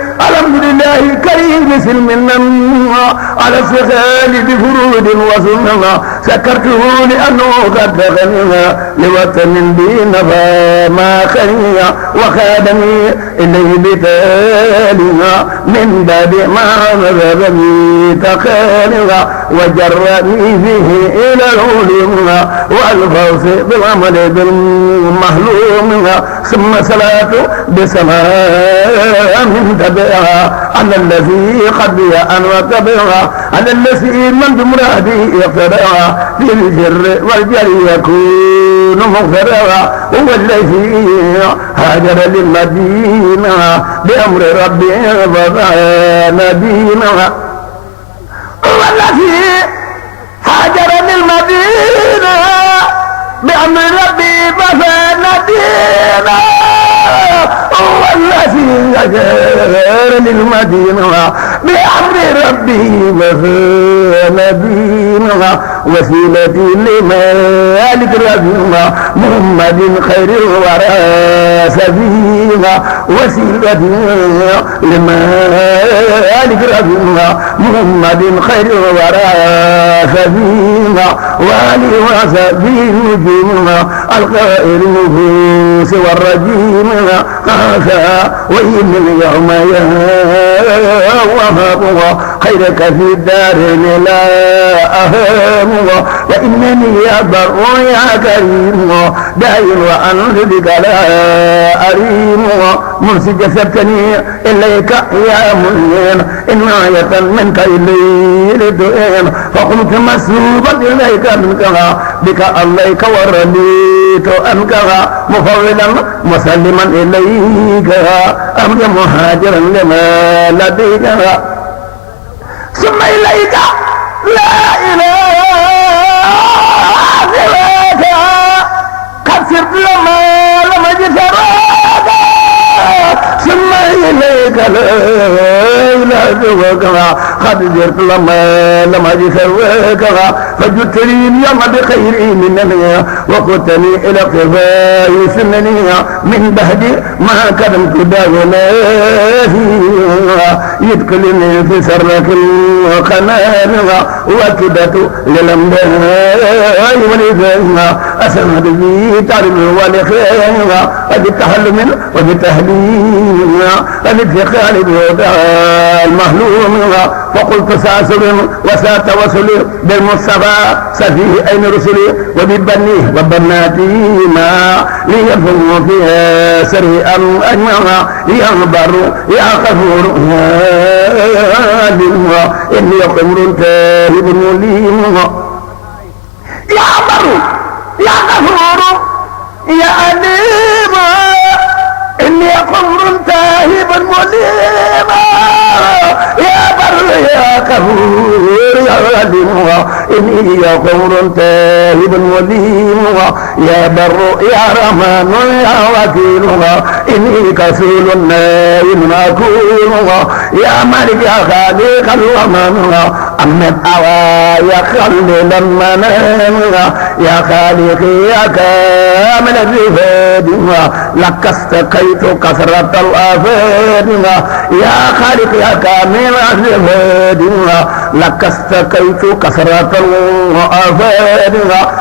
الحمد لله الكريم سلمنا على السخال بفرود وسننا سكرته لأنه قد غنى لوطن بنفى ما خني وخادني إليه بتالنا من بعد ما نذبني تقالنا وجرني فيه إلى العلوم والفوز بالعمل بالمهلوم ثم صلاة بسلام تبعها على الذي قد أن وتبعها على الذي من بمراده يقتدعها في الجر والجر يكون مغفرها هو الذي هاجر للمدينة بأمر ربه فكان دينها هو الذي هاجر للمدينة بأمر ربه فكان دينها هو الذي هاجر للمدينة بأمر ربه وفان دينها وسيلتي لمالك ربنا محمد خير الورى سبيلا وسيلتي لمالك ربنا محمد خير الورى سبيلا وآله وصحبه نجومنا القائل النفوس والرجيم هذا وإن اليوم وهب خيرك في الدارين لا أهم وإنني يا بر يا كريم داين وأنت بك لا أريم منسج جسدتني إليك يا منين إناية منك إلي لدين فقمت مسلوبا إليك منك بك عليك ورديت أنك مفولا مسلما إليك أمر مهاجرا لما لديك ثم إليك لا إله إلاك قد سرت لما جسراك ثم إليك لا إله إلاك قد سرت لما جسراك فجدت لي اليوم بخير منني وقلتني إلى قفاء سنني من بعد ما كرمت داغنا يدخلني في سرك وقنانها وكدت للمداء ولذاها أسند بي تعلم ولخيرها وبالتحلم وبالتهليل وبالفقال بوضع المهلوم فقلت سأسل وسأتوسل بالمصطفى سفيه أين رسلي وببنيه وبناتي ما ليفهم فيها سريئا أجمعا يغبر يا غفور يا للم إني قمر تاهب مليم يا بر يا غفور يا أليم إني قمر تاهب مليم يا بر يا غفور يا أليم إني قمر تاهب مليم يا بر يا رحمن يا وكيل إني كسول نائم أكون يا مالك يا خالق الأمم أمد أوايا خلل المنام يا خالق يا كامل الرفاد لك استقيت كثرة الآفات يا خالق يا كامل الرفاد لك استقيت كثرة الآفات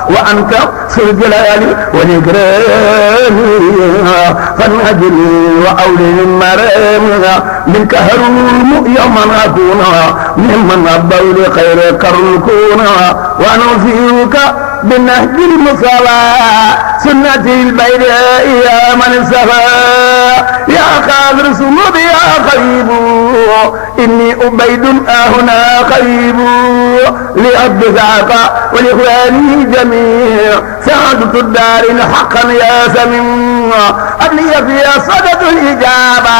وأنت ذو الجلال والإكرام فنجني وأولي المرام منك هروم يوما أكون ممن أبدوا لخير كركون ونوفيك بالنهج المصلى سنة البيداء يا من السفا يا قادر سمود يا خيب إني أبيد هنا خيب لأبد ذاك ولإخواني جميع سعادة الدار حقا يا سمين أبلي فيها صدد الإجابة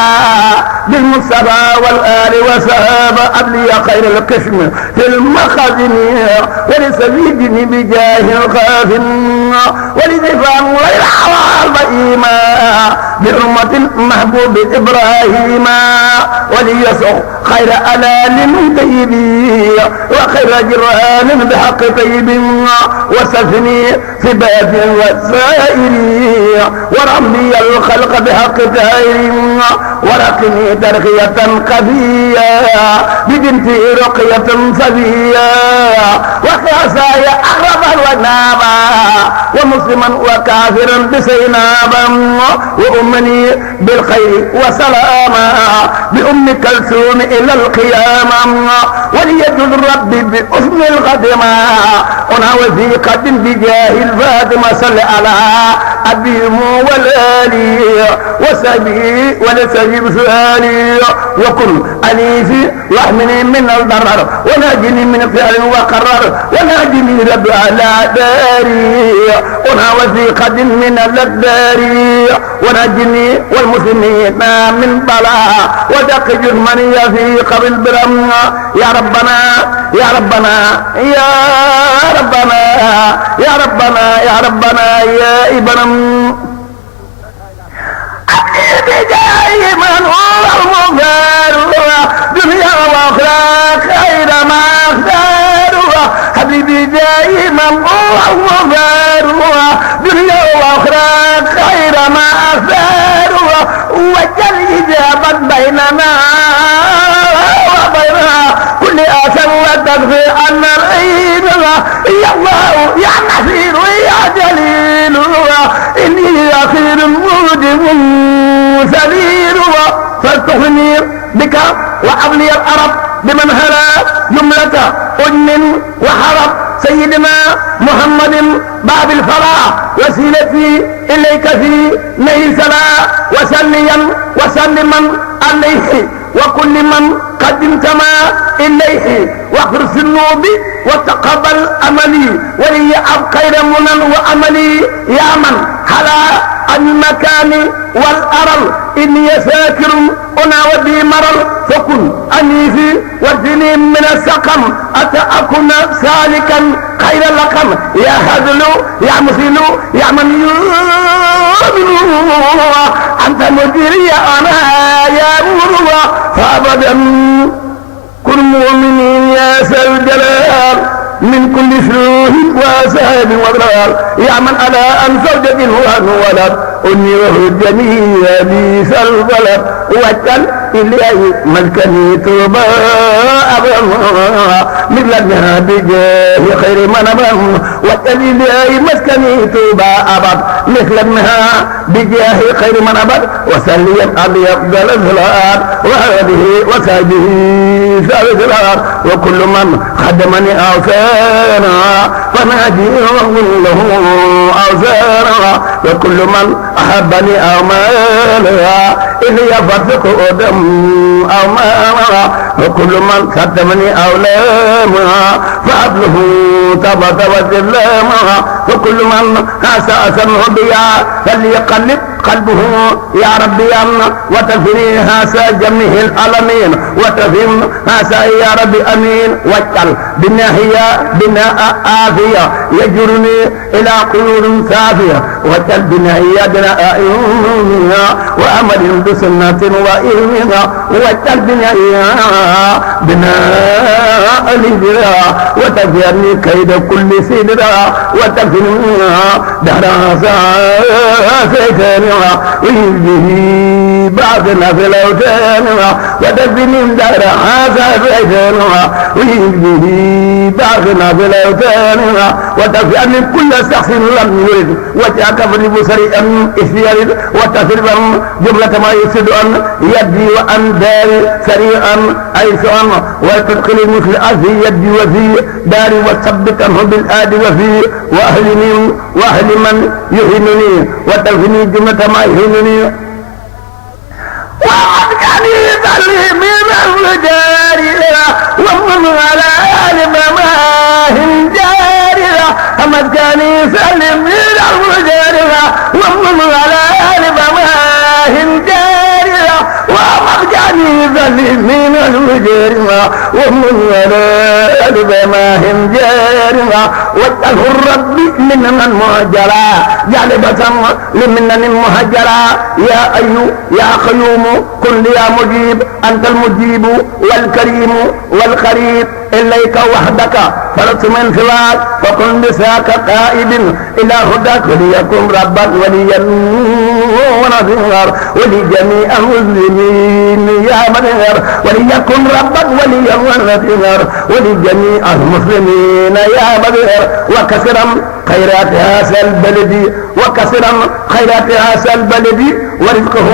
بالمصطفى والآل وسهاب أبلي خير القسم في المخزن ولسبيدني بجاه الخافن ولدفاع غير حوال بئيما بحرمة محبوب إبراهيم وليسق خير ألال طيبي وخير جيران بحق طيب وسفني في بيت والسائري ورمي الخلق بحق تائر ورقني ترقية قذية ببنتي رقية صبية وكاسايا أغرب ونابا ومسلما وكافرا بسينابا وأمني بالخير وسلاما بأم كلثوم إلى القيامة وليجد ربي بأسم الخاتمة أنا وثيقة بجاه الفاتمة صل على أبيهم والآلي وسبي ولسبي سؤالي وكن أنيسي واحمني من الضرر وناجني من فعل وقرر وناجني رب على داري أنا وثيقة من الأقدار وناجني والمسلمين من بلاء ودق جرمني في قبل برم يا ربنا يا ربنا يا ربنا يا ربنا يا ربنا يا إبرم بجاي من هو المغفر دنيا واخرى خير ما اختار حبيبي جاي من هو المغفر دنيا واخرى خير ما اختار وجل اجابه بيننا وبين كل اسى وتغفي عنا العيد يا الله يا نصير يا جليل اني اخير موجب سبيل فاستغني بك وأبلي الأرب بمن هلا جملة أجن وحرب سيدنا محمد باب الفلاح وسيلتي إليك في نيل سلا وسليا وسلما عليه وكل من قد انتمى إليه واغفر ذنوبي وتقبل أملي ولي خير منن وأملي يا من هلا المكان والأرل إني ساكر أنا ودي مرل فكن أنيسي وارجني من السقم أتأكن سالكا خير لقم يا هزل يا مسل يا من يؤمن أنت مديري أنا يا مروى فأبدا كن مؤمنين يا ذا الجلال من كل سلوه وسهب وضلال يا من على أن زوجة هو ولد أنيره الجميع بيس البلد وجل إليه ملكني توبا مثل ابنها بجاه خير من أبن وجل إليه مسكني توبا أبد مثل ابنها بجاه خير من أبد وسلم أبي أفضل الصلاة وهذه وسعده سعد الصلاة وكل من خدمني أوثانا فناجي له أوثانا وكل من أحبني أو مالا إلي فرزق أدم أو مالا وكل من خدمني أو لاما فأبله تبت وسلاما وكل من أساسا بيا فليقلب قلبه يا ربي وتفني هاسا جميع العالمين وتفهم هاسا يا ربي أمين واجعل بناهية بناء آفية يجرني إلى قيود ثافية واجعل بناهية بناء إيمانية وأمل بسنة وإيمانية واجعل بناهية بناء لذرا وتفيني كيد كل سدرا وتفني دهرا سيكني ويجه بعضنا في الأوتان وتفني دهرا سيكني ويجه بعضنا في الأوتان وتفني كل شخص لم يرد وجهك في بصري إسيارد وتفرم جملة ما يفسد أن يدي وأن داري سريعا أيسا وتدخل مثل أذي يدي وفي داري وثبتنه بالآد وفي وأهل من يهنني وتفني جملة ما يهنني وقد كان يصلي من الرجال ومن على آل مماهن جاري أحمد كان يصلي من الرجال ومن على آل مماهن جاري وأحمد كان يصلي من الرجال ومن على آل مماهن جاري واجعله الرب مننا المهجرا جالبة لمنن المهجرا يا أيها يا قيوم كن لي يا مجيب أنت المجيب والكريم والقريب إليك وحدك فلست من سواك فكن بساك قائد إلى هداك وليكن ربك وليا ونصيرا ولجميع المسلمين يا منير وليكن ربك وليا ونصيرا ولجميع المسلمين يا منير وكسرا خيرات هذا البلد وكسرا خيرات هذا البلد ورزقه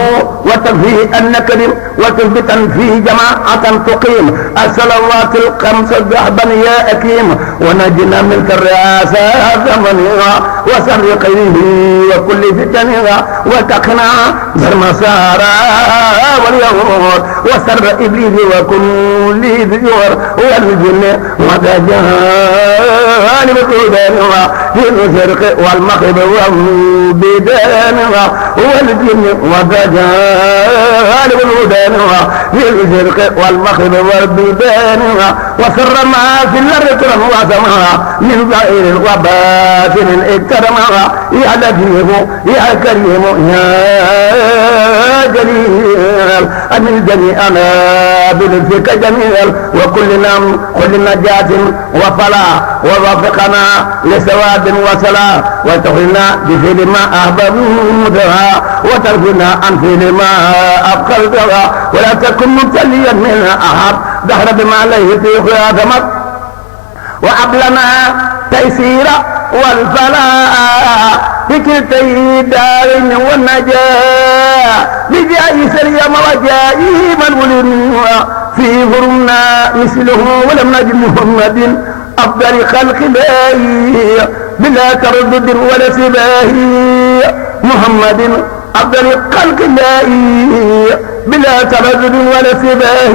وتفيه النكد وتثبتا فيه جماعة تقيم الصلوات الخمس ذهبا يا أكيم ونجنا من الرئاسة زمنها وسر خيره وكل فتنها وتقنع بالمسارى واليهود وسر إبليس وكل ذكر والجن وتجهال بقدامها في الشرق والمغرب وبدانها والجن وتجهال بقدامها في الشرق والمغرب وبدانها وسر ما في الأرض وسمها من ظاهر وباطن اكترمها يا لطيف يا كريم يا جليل أمن جميعنا بلطفك جميل وكل نجاة وفلاح ووفقنا لسواد وسلام وتخلنا بفعل ما أحببتها وتركنا عن فعل ما أبقلتها ولا تكن مبتليا منها أحد دهر بما عليه في خاتمك وأبلنا تيسير والفلاح بكلتي الدارين والنجاة بجائي سريم وجائي من ولدنا في غرمنا مثله ولم نجد محمد أفضل خلق الله بلا تردد ولا سباه محمد أفضل خلق الله بلا تردد ولا سباه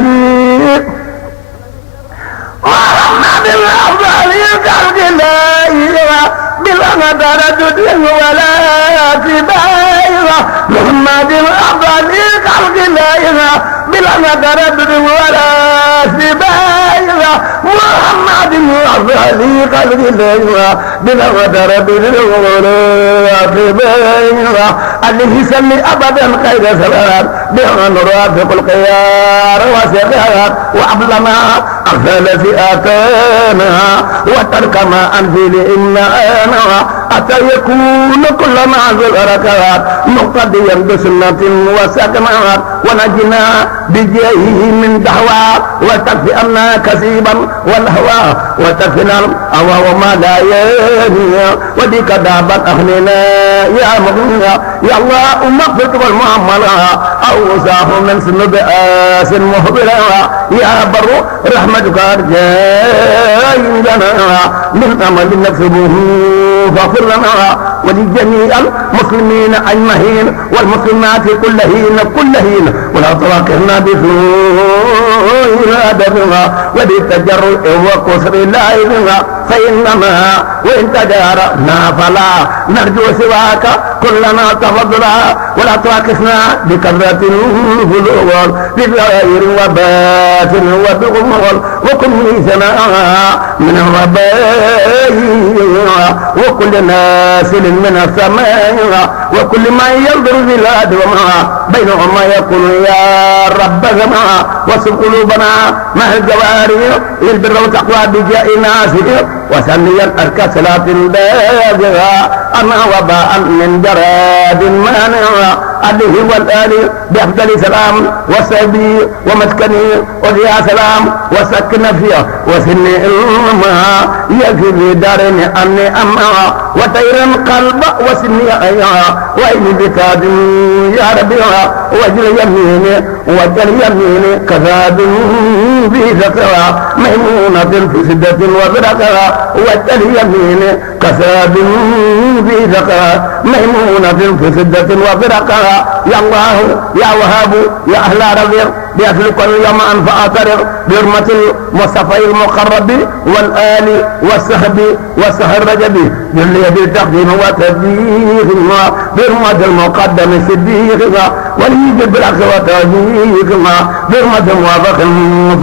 محمد أفضل خلق الله بلا تردد ولا سباه محمد أفضل خلق الله بلا تردد ولا سباه محمد أفضل خلق الله بلا تردد ولا سباه عليه سل أبدا خير سلام بها نرافق الخيار وسخار وأبلنا أغفل فئاتنا وترك ما أنزل إنا أتى يكون كل معزل ركات مقتديا بسنة وسكنات ونجنا بجاهه من دعوى وتكفي أنا كسيبا والهوى وتكفينا الهوى وما لا يهني وديك دابت أهلنا يا مغنى يا الله أمغفرت والمعاملة أوساه من سند آس مهبلة يا بر رحمتك أرجاء عندنا من أمل نكسبه فاغفر لنا ولجميع المسلمين أجمعين والمسلمات كل حين ولا تواكلنا بسوء أدبنا وبالتجرع وكسر لائبنا فإنما وإن تجارنا فلا نرجو سواك كلنا تفضلا ولا تواكسنا بكثرة الفلول بغير وباطل وبغمول وكن ميزنا من الرباء وكل ناسل من السماء وكل ما ينظر في الأرض وما بينهما يقول يا رب زمان وسب قلوبنا مع الجوارح للبر والتقوى بجاء ناصر وسميا أركى صلاة باجرة أما وباء من جراد مانع عليه والآل بأفضل سلام وسبي ومسكني وديا سلام وسكن فيه وسني إلما يكفي في دارني أني أما وطير قلب وسني أيها وإني بتاد يا ربي وجل يميني وجل يميني كذاب في ذكرى ميمونة في سدة وذكرى وجل يميني كذاب في ذكرى ميمونة في سدة وذكرى يا الله يا وهاب يا أهل ربيع بأسل كل يوم أن فأعترض بحرمة المصطفى المقرب والآل والصحب والسهر رجبي باللي بالتقديم وتبديل بحرمة المقدم صديق ولي بالعكس وتوجيه بحرمة موافق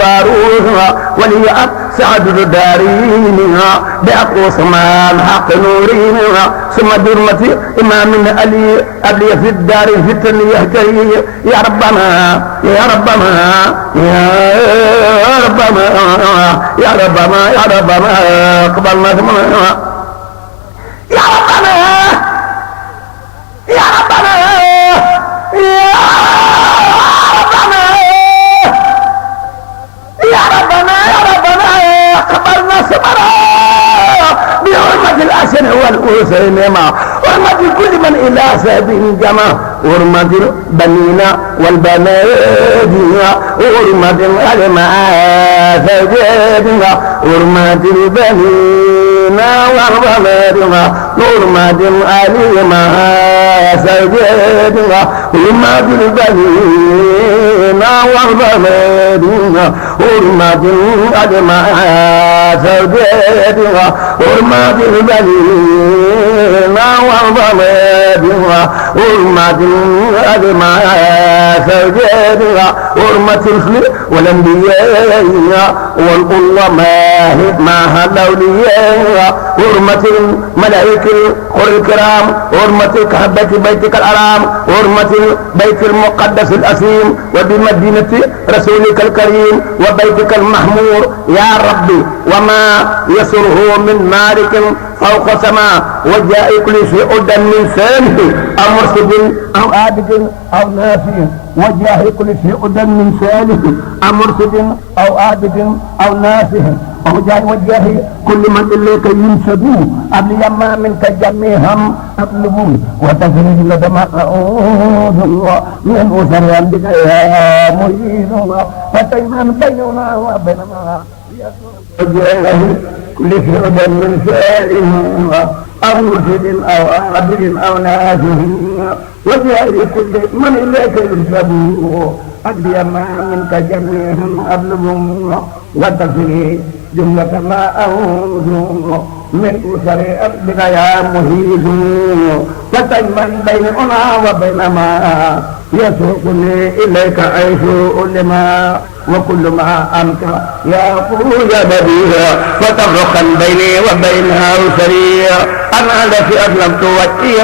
فاروق ولي سعد الدارين بأقوى سمان حق نورين ثم بحرمة إمام علي أبلي في الدار في التنية يا ربنا يا ربنا يا ربنا يا ربنا يا ربنا قبلنا يا ربنا يا ربنا يا ربنا يا ربنا قبلنا سمرا بحرمة الأسن والأسن ما حرمة كل من إلى سبيل جمع حرمة البنين والبنات حرمة الألماء سجادنا حرمة البنين والبنات حرمة الألماء سجادنا حرمة البنين والبنات حرمة الألماء سجادنا حرمة البنين والبنات حرمة الألماء سجادنا حرمة الخلق والأنبياء والعلماء مع الأولياء حرمة الملائكة الكرام حرمة كعبة بيتك الحرام حرمة البيت المقدس الأسيم وبمدينة رسولك الكريم وبيتك المحمور يا ربي وما يسره من مالك فوق سماء وجاء كل شيء من سانه أو مرشد أو عابد أو نافع وجاه كل شيء من سانه أو مرشد أو عابد أو نافع وجاه كل من إليك ينسبوا قبل يما منك جميعهم أطلبون وتفرج لدماء من أسر عندك يا مهين فتيمن بيننا وبينما وجاه كل شيء من سانه أو مرشد أو عابد أو نافع وجاه كل من إليك ينسبوا قبل يما منك جميعهم أطلبون وتفرج جملة ما أعوذ من أسر أرضك يا مهيد فتيمن بيننا وبين ما يسوقني إليك عيش لما وكل ما أنت يا قوي بديع فتفرقا بيني وبينها سريع أنا التي أسلمت وجهي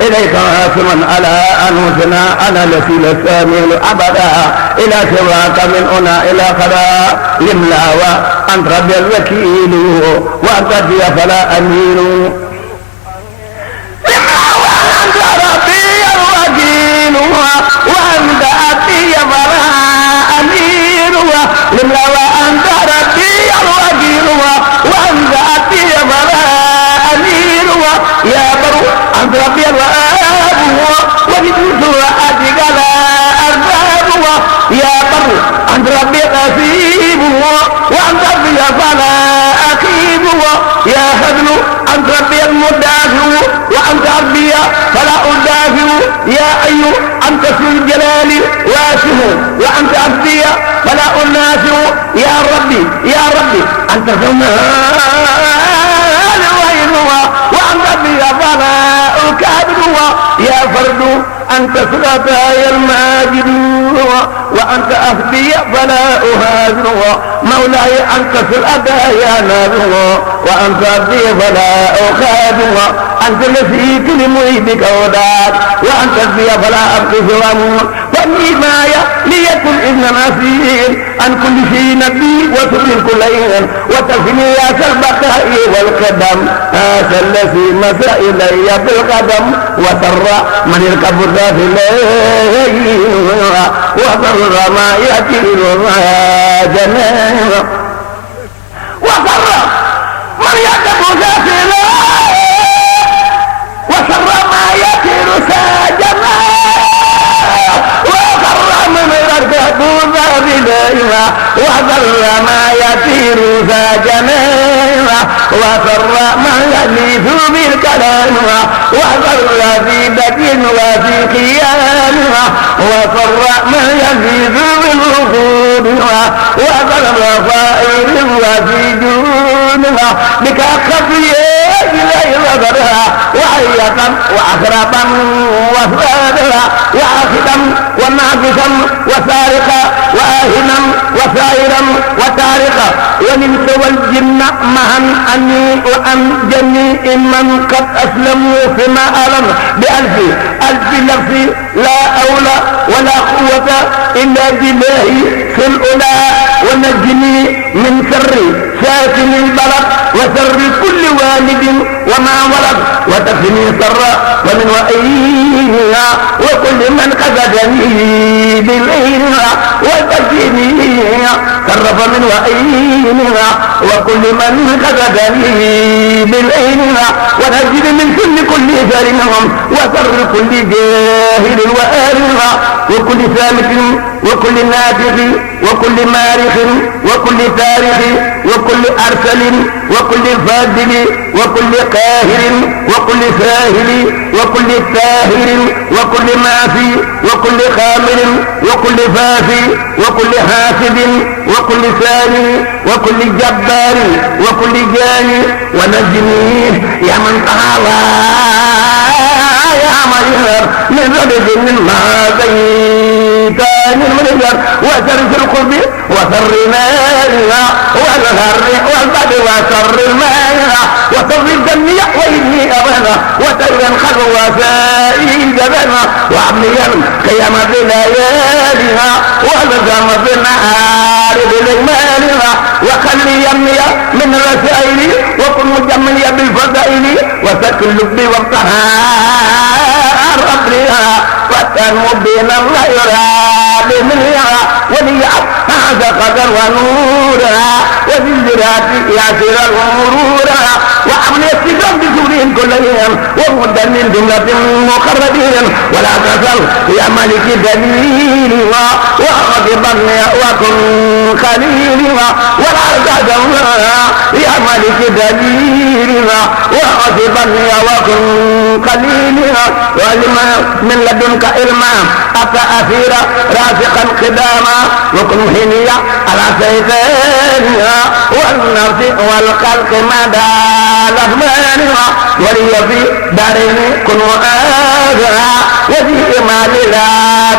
إليك عاصما على أنفسنا أنا التي لسامي أبدا إلى سواك من هنا إلى خدا يملا وأنت ربي الوكيل وأنت فيها فلا أمين وأنت ربي الوكيل وأنت أبي فلا أمين يملا وأنت ربي الوكيل وأنت أبي فلا أمين يا بر أنت ربي الوهاب وجدت وأتيك لا أرباب يا بر أنت ربي الغفير وأنت ربي فلا أخيب يا هدل أنت ربي المدافع وأنت ربي فلا أدافع يا أيها أنت في الجلال واسع وأنت عبدي فلا أنافع يا ربي أنت في المال وأنت ربي فلا أكابر يا فرد أنت سلطاي الماجد وأنت أهدي فلا أهاجر مولاي أنت سلطاي ناظر وأنت أهدي فلا أخاجر أنت الذي كل مهيبك وداد وأنت أهدي فلا أبقي سوام فمي مايا ليكن إذن نسير عن كل شيء نبي وتبين كل إذن وتفني يا سربقائي والقدم هذا الذي مسى إلي بالقدم وسر من يركب الذات إليه وسر ما يأتي جنان وسر من يركب الذات إليه وسر ما يأتي جنان وسر من يركب الذات إليه وسر ما يأتي جنان وسر ما يليث بالكلام وسر في بدء وفي قيام وسر ما يليث بالوقود وسر صائر وفي جونها بك خفيه إليه وبرها وعية وأخربا وفادها وآخدا ونافسا وسارقا وآهنا وسائرا وتارقا ومن سوى الجن معا أني وأن جميع من قد أسلموا فيما ألم بألف لفظ لا أولى ولا قوة إلا بالله في الأولى ونجني من شر ساكن البلد وشر كل والد وما ولد وتكفني شر ومن وإيها وكل من قصدني بالعينها وتكفني شر ومن وإيها وكل من قصدني بالعينها ونجد من كل شر منهم وشر كل جاهل وآلها وكل سالك وكل نافذ وكل مارخ وكل تاريخ وكل أرسل وكل فاضل وكل قاهر وكل ساهل وكل تاهر وكل مافي وكل خامر وكل فافي وكل حاسد وكل ثاني وكل جبار وكل جاني ونجني يا من تعالى يا مجهر من رجل من ما زيتان المنجر وسر في القرب وسر المال والهر والبد وسر المال وسر الدنيا وإني أبانا وسر الخلق وسائل جبانا وعبنيا قيام بليالها والزم بالنهار بالإجمالها وخلي يمي من رسائلي وكن مجملي بالفضائل وسكن لبي والطهار أبريها وتنمو بين الغير منها وليعب هذا قدر ونورها وبالذرات يعسر مرورها وعمل يستجاب بسورهم كل يوم ومدى من جملة مقربين ولا تزل يا ملك دليلها وغضبا وكن خليلها ولا تزل يا ملك دليلها وغضبا وكن خليلها ولما من لدنك علما أتى أثيرا رافقا قداما وكن هنيا على سيفانها والنفس والخلق مدى لفمانها ولي في دارين كن وآذها وفي إمال لا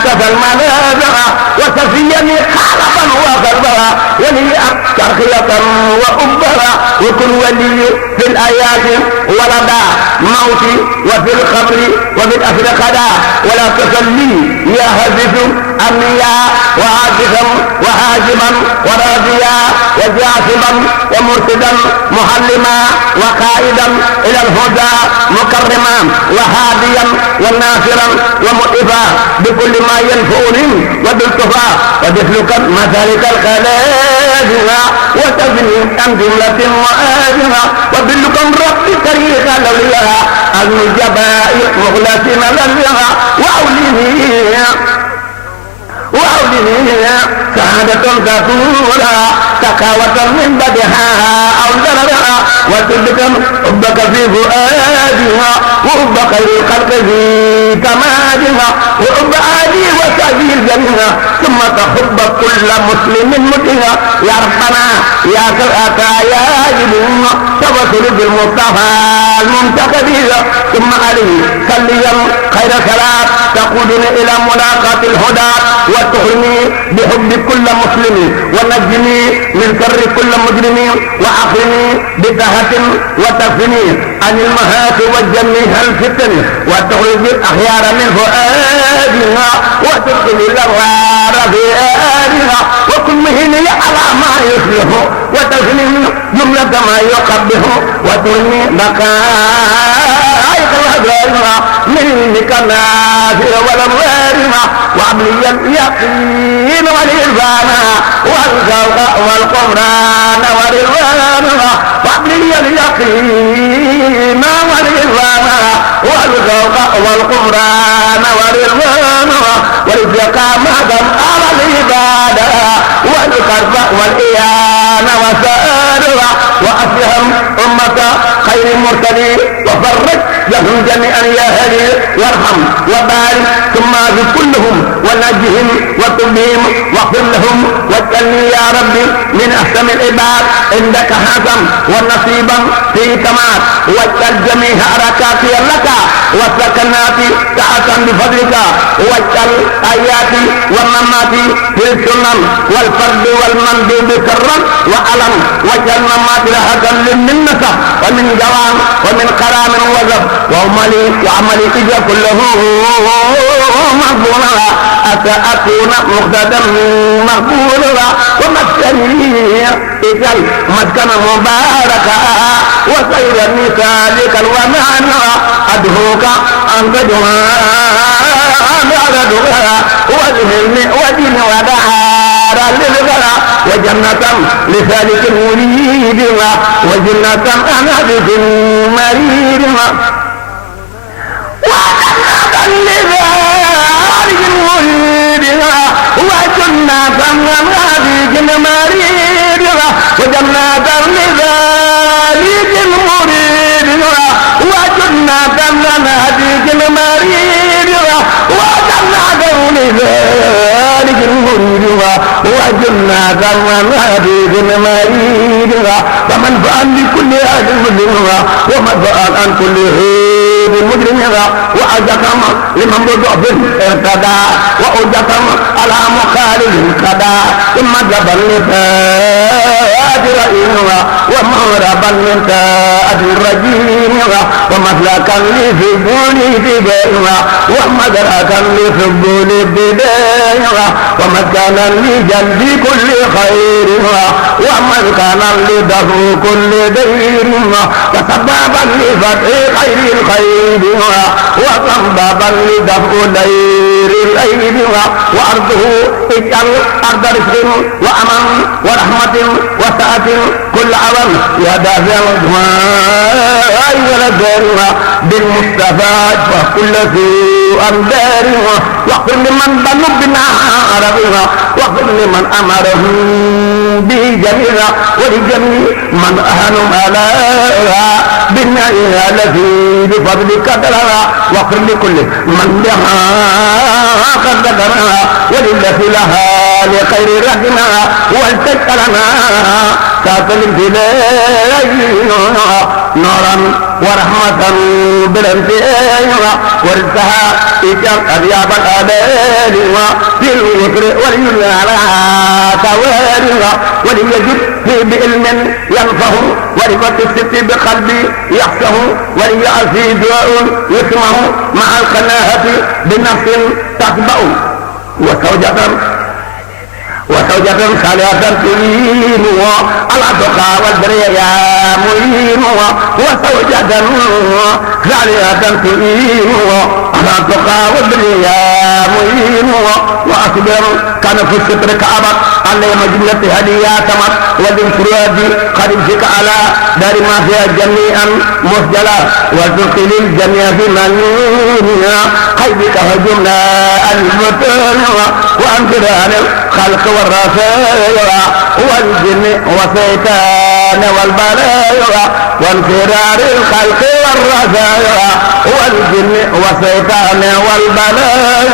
تفل منازها وسفيني خالفا وقلبها ولي ترخية وأبها وكن ولي في الآيات ولدى موتي وفي الخبر وفي الأفرقدا ولا تسلي يا هزف أمنيا وعاجزا وهاجما وراضيا وجاثبا ومرتدا محلما وقائدا إلى الهدى مكرما وهاديا وناصرا ومؤفا بكل ما ينفعني وبالتفا وبسلك مسالك الخلاجها وتبني عن جملة وآجها وباللكم ربي طريق لوليها الجبائر مخلصين لوليها وأوليها سعادة تكورا تقاوة من بدها أو ضررها وتلكم حبك في فؤادها وحب خير الخلق في كمالها وحب آدي وسبيل الجنة ثم تحب كل مسلم متها يا ربنا يا كالأتا يا جبنا توسل بالمصطفى المنتقبين ثم عليه صليا خير صلاة تقودني إلى ملاقاة الهدى وتحرمي بحب كل مسلم ونجني من شر كل مجرم وأخرني بتهة وتفني عن المهات والجميع الفتن وتخرج الأخيار من فؤادها وتدخل الأغوار في آلها وكن مهني على ما يصلح وتفني جملة ما يقبه وترمي بقائق الأبرار منك النافع والأموال وعبلي اليقين والإرفان والخلق والقمران والإرفان وعبلي اليقين والإرفان والخلق والقمران والإرفان والاستقامة على العبادة والقرب والإيان وسائرها وأفهم المرسلين وفرج لهم جميعا يا هدي وارحم وبارك ثم اغفر كلهم ونجهم وتبهم واغفر لهم واجعلني يا ربي من احسن العباد عندك حكم ونصيبا في تمام واجعل جميع حركاتي لك وسكناتي ساعة بفضلك واجعل آياتي ومماتي في السنن والفرد والمندوب سرا وعلم واجعل مماتي لهدى للمنة ومن جوان ومن كرام وزف وعملي اجا كله مقبولا أتى أكون مقتدا مقبولا ومسكني اجل مسكن مباركا وخير مثالك الومان أدعوك أن تدعى وجن ودعار للغرى وجنة لسالك مريد وجنة أنادك مريد وجنة لسالك مريد وجنة أنادك مريد وجنة لسالك مريد وجنة أنادك مريد وجنة لذلك المريد وجنة مناديد مريد فمن فعل لكل هذا المجرم ومن فعل عن كل هذا المجرم وأجكم لمن بضعف ارتدى وأجكم على مخالف كدا ثم جبل لفات رئيسها ومهربا من تاء الرجيم ومسلكا لسجون دبائها ومدركا لسبول الدبائها ومسكنا لجلب كل خير ومسكنا لدفع كل دير وسبابا لفتح خير الخير وسبابا لدفع دير الأيد وأرضه اجعل أرض رزق وأمن ورحمة وسعة كل عوام يا دافع الأجماع والدارها بالمصطفى فكل سوء دارها واغفر لمن بنوا بنا عربها واغفر لمن أمره به جميعا ولجميع من أهنوا عليها بالنعيها التي بفضلك قدرها واغفر لكل من بها قدرها وللتي لها لخير رحمها ولتجعلنا ساعة الابتلاء نورا ورحمة بالامتلاء ورزقها اجعل أرياب الآبال في الوكر وليجد على توالها وليجد في بعلم ينفه ولفت الست بقلبي يحسه وليجعل في دعاء يسمه مع القناعة بنفس تتبع وزوجة صالحة تعين على التقى والبر يا معين وزوجة صالحة تعين على التقى والبر يا معين وأصبر كان في الستر كعبة على مجلة هديات مت والانفراد قريب فيك على دار ما فيها جميعا مسجلا وتقل الجميع في منينا قيدك هجمنا البطن وأنزل عن الخلق والرسائل والجن والشيطان والبلايا وانفرار الخلق والرسائل والجن والشيطان والبلايا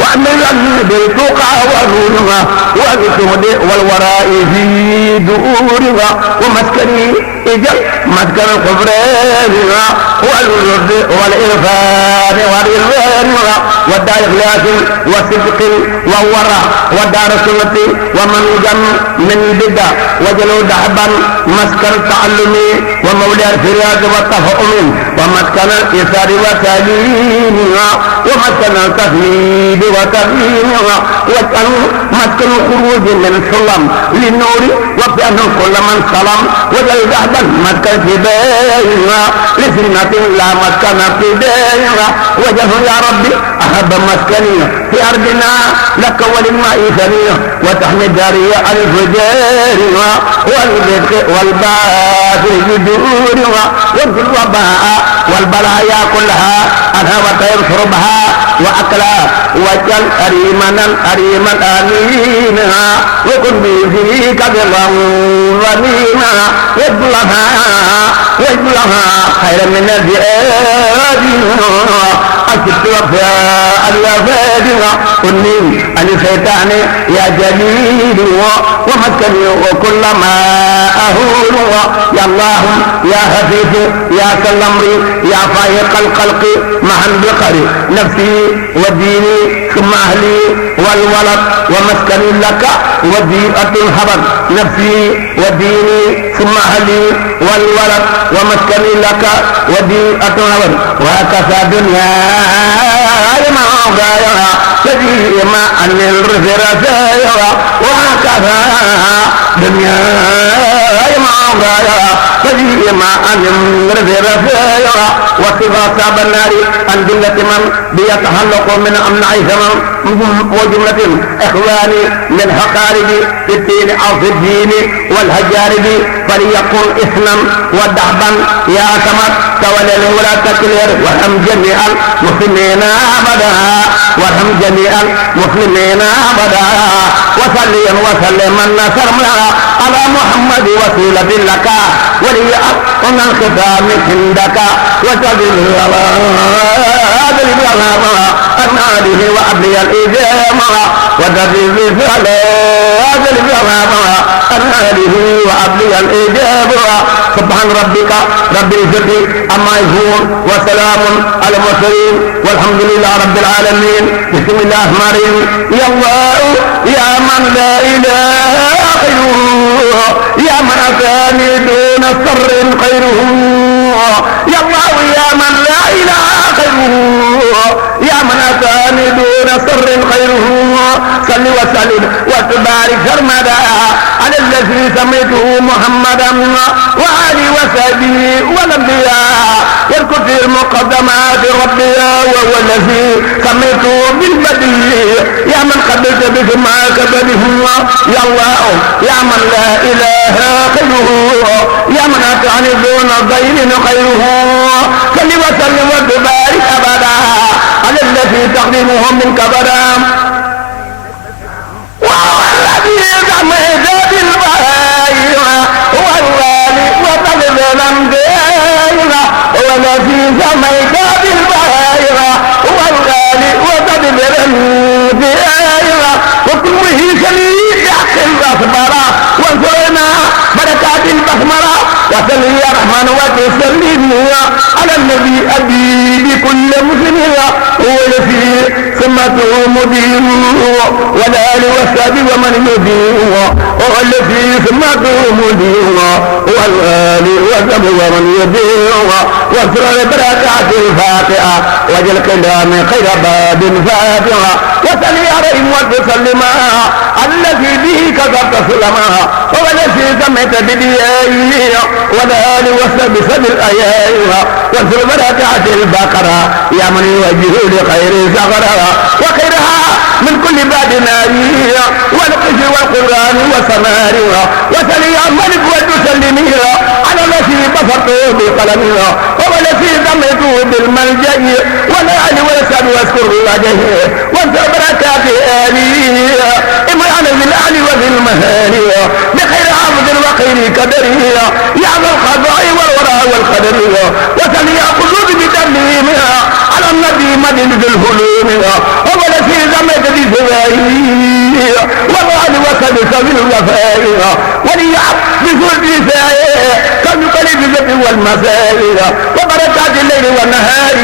وأمن بالتقى والنور والجهد والوراء في دورها ومسكني اجل مسكن الكفران والرد والإرفان والإرفان والدار إخلاص وصدق والورع والدار السنة ومن جم من بدع وجلو دحبا مسكن التعلم ومولى الفراق والتفاؤل ومسكن الإثار والتعليم ومسكن التفهيد وتفهيم واجعل مسكن الخروج من السلم للنور وفي كل من سلم وجل دحبا مسكن فدائنا لسنة لا مسكن فدائنا وجه يا ربي أحب مسكني في أرضنا لك وللماء ثنية وتحمد داري عن الفجار والرزق والباطل جدورها وانزل وباء والبلايا كلها أنها وتيربها وأكلا وجل أريما آمينا وكن به كبرا ونيما وابلها خيرا من الذئاب أشد وفاء الوفاد أني أن الشيطان يا جليل ومسكني وكل ما أهول يا الله يا حفيظ يا كالأمر يا فايق الخلق معا بقري نفسي وديني ثم أهلي والولد ومسكني لك وديئة الهبل نفسي وديني ثم أهلي والولد ومسكني لك وديئة الهبل وهكذا دنيا ما غايرها تجي ما أن الرزرة وهكذا دنيا ما غايرها تجي ما أن الرزرة وصفات النار عن جملة من بيتحلق من أمنع زمن وجملة إخواني من حقارب في الدين أو في الدين والهجارب فليقول إثما ودعبا يا سمت تولي ولا تكلر وهم جميع المسلمين أبدا وهم جميع المسلمين أبدا وسلم وسلم النصر على محمد وسيلة لك ولي أن الختام عندك وتدل أناله وأبلي الإجامة وتدل أناله وأبلي الإجابة سبحان ربك رب العزة عما يصفون وسلام على المرسلين والحمد لله رب العالمين بسم الله الرحمن الرحيم يا الله يا من لا إله غيره يا من أتاني دون سر خيره يا الله يا من لا إله غيره يا من أتاني دون سر خيره صل وسلم وتبارك سرمدا على الذي سميته محمدا وآله وصحبه والأنبياء يركض في المقدمات ربي وهو الذي سميته بالبديع يا من قبلت بسماك بده يا الله يا من لا إله غيره يا من أتعني دون ضير خيره صل وسلم وتبارك أبدا على الذي تقدمه من كبدا وهو الذي سميت بالبديع هو الوالي وطلب الأنبياء هو الذي سميت بالبديع هو الغالي وطلب الأنبياء وكله شليل يحكي الأخبار وانصرنا بركات البسمرة وصل يا رحمن وتسلم على النبي أبي بكل مسلم هو الذي سمته مدين والآل والسابي ومن يدين هو الذي سمته مدين والآل والسابي ومن يدين وانصر بركات الفاتحة وجل كلام خير باب فاتحة وصل يا رحمن وتسلم الذي به كذبت سلما هو الذي سمعت بديائي والآل والسبب سبب الآيات وانصر بركات البقرة يا من يوجه لخير سغرها وخيرها من كل بعد ناريها والقشر والقرآن وسمارها وسل يا ملك وتسلميها على الذي بسطته بقلمها هو الذي سمعته بالملجأ والآل والسبب واذكر وجهه وانصر بركات آليها امرأة بالآل وفي المهانية بخير عبد وخير قدرها يا ذا القضاء والوراء والقدرية وسل يا قلوب بتميمها على النبي مدن ذي الهلومها هو الذي سمعت بسوائها والآل وسبب سبيل الوفائها وليعب بسرد نسائها كالقلب الذي والمسائها وبركات الليل والنهار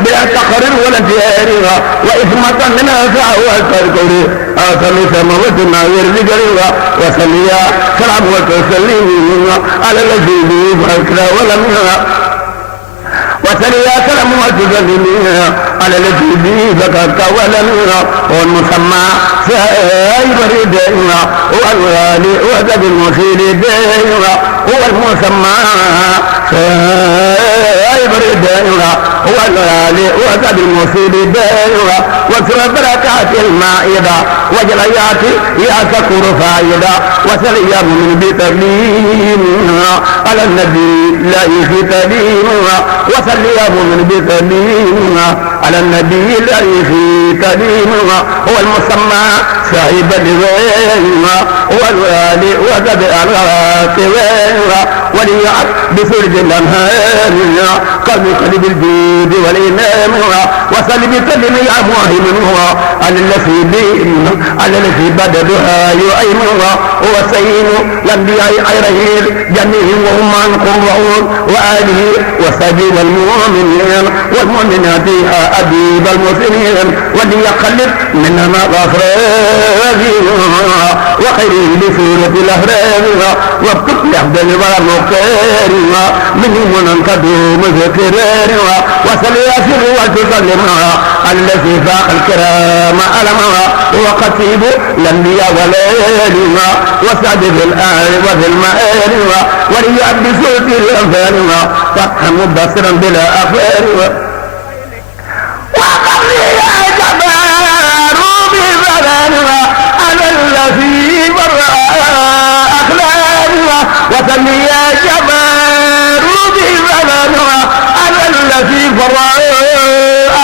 بلا تقرر ولا انتهارها وإثمة منها فهو الفرقر آثم سموتنا يرزقها وسليا سلام وتسليم على الذي بيفعل ولم يرى وسليا سلام وتسليم على الذي بيفعل ولم يرى والمسمى سائب ردائنا هو الوالي وذب المسير دائنا هو المسمى سائب ردانها والآل وزد المصيب دانها وسر بركات المائدة وجليات يا سكر فائدة وسليا من بتسليمها على النبي لا في تسليمها وسليا من بتسليمها على النبي لا في تسليمها هو المسمى صاحب لغيرها والآل وزد الغاكبينها وليعد بسرد الأنهار قلب الجود والإمامها وسل بسلم يا مواهمها على الذي بددها يؤيمها هو سيد الأنبياء غيره جميع وهم عن قرعون وآله وسبيل المؤمنين والمؤمنات أديب المسلمين وليقلب منما الأفراد وخيره بسورة الأهرام وابتق لأفضل المختار منهم منكدوا مذكرين وسل يسر وتسلمها الذي فاق الكرام ألمها وقتيب الأنبياء وليلها وسعد في الآل وفي المآل وليعد بسورة الأنفال فتحا مبصرا بلا أخبار وقبل يا جبار بفلانها على الذي برأ أخلاقها وسل يا جبار بفلانها على الذي برأ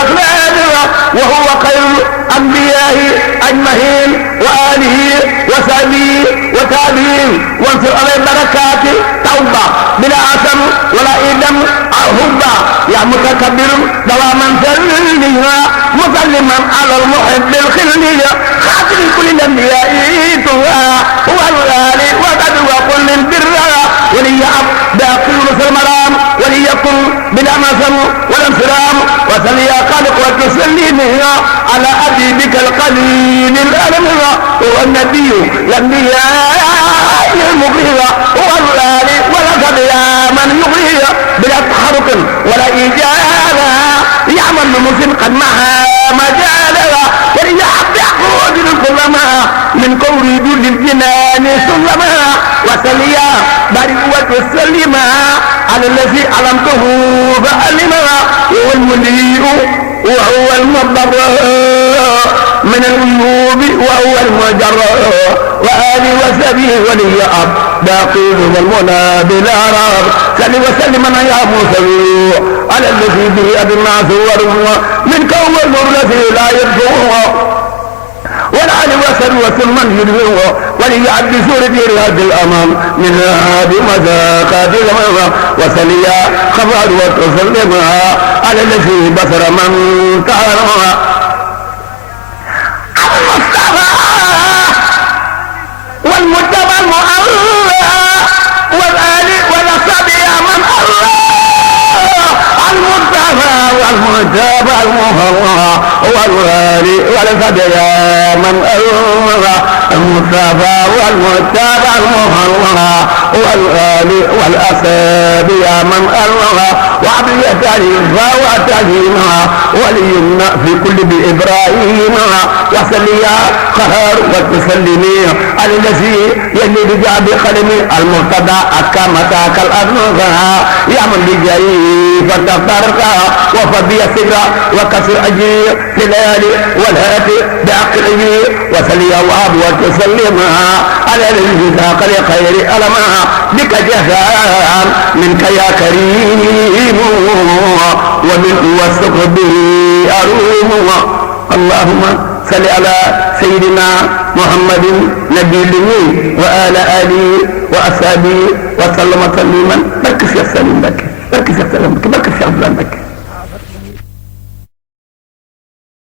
أخلاقها وهو خير الأنبياء أجمعين وآله وصحبه وتابعين وانصر على البركات توبة بلا عسم ولا إدم هبة يا متكبر دواما سلمها مسلما على المحب الخلية خاطر كل الأنبياء هو الغالي وقد وقل البر وليعب باقي رسل المرام وليكن بلا مسم ولا انسلام وسل يا خالق وتسلمها على أديبك القليل الألم هو النبي الأنبياء المغيرة هو الغالي ولقد يا من يغير بلا تحرك ولا إجابة يعمل بمسلم قد معها مجالها وليحب يحفظ الكلما من قول دول الجنان سلما وسليا بارك وتسلما على الذي علمته فألمها هو المليء وهو المبرر من العيوب وهو المجرر وآل وسبي ولي أب باقي والمنى بلا راب سل وسلم يا موسى على الذي به أبي الناس من كون النور الذي لا يرجوه والعلي وسل وسلم يدعوه وليعد بسورة الهد الأمام من هذه مذاقات الغمام وسليا خبر وتسلمها على الذي بصر من تعرها المصطفى والمجتبى المؤلى والآل والأصحاب يا من الله المصطفى والمجتبى المهوى والآل والأصحاب يا من الله المصطفى والمجتبى المهوى والآل والأصحاب يا من الله وعبد تعريفها وتعظيمها وليمنع في كل بإبراهيم وسليا قهر وتسلمي على الذي يلي بجاب قلمي المرتضى أكامتك الأرنغها يعمل بجاي فتفترك وفضي السجرة وكسر أجير في الليالي والهاتي بعقله وسليا وعب وتسلمها على الذي ذاق لخير ألمها بك جزاء منك يا كريم ومن وثق به أروم اللهم صل على سيدنا محمد نبي الأمي وآل آله وأصحابه وسلم تسليما. بركة يا سليم، بركة يا سليم، بركة يا عبد الله.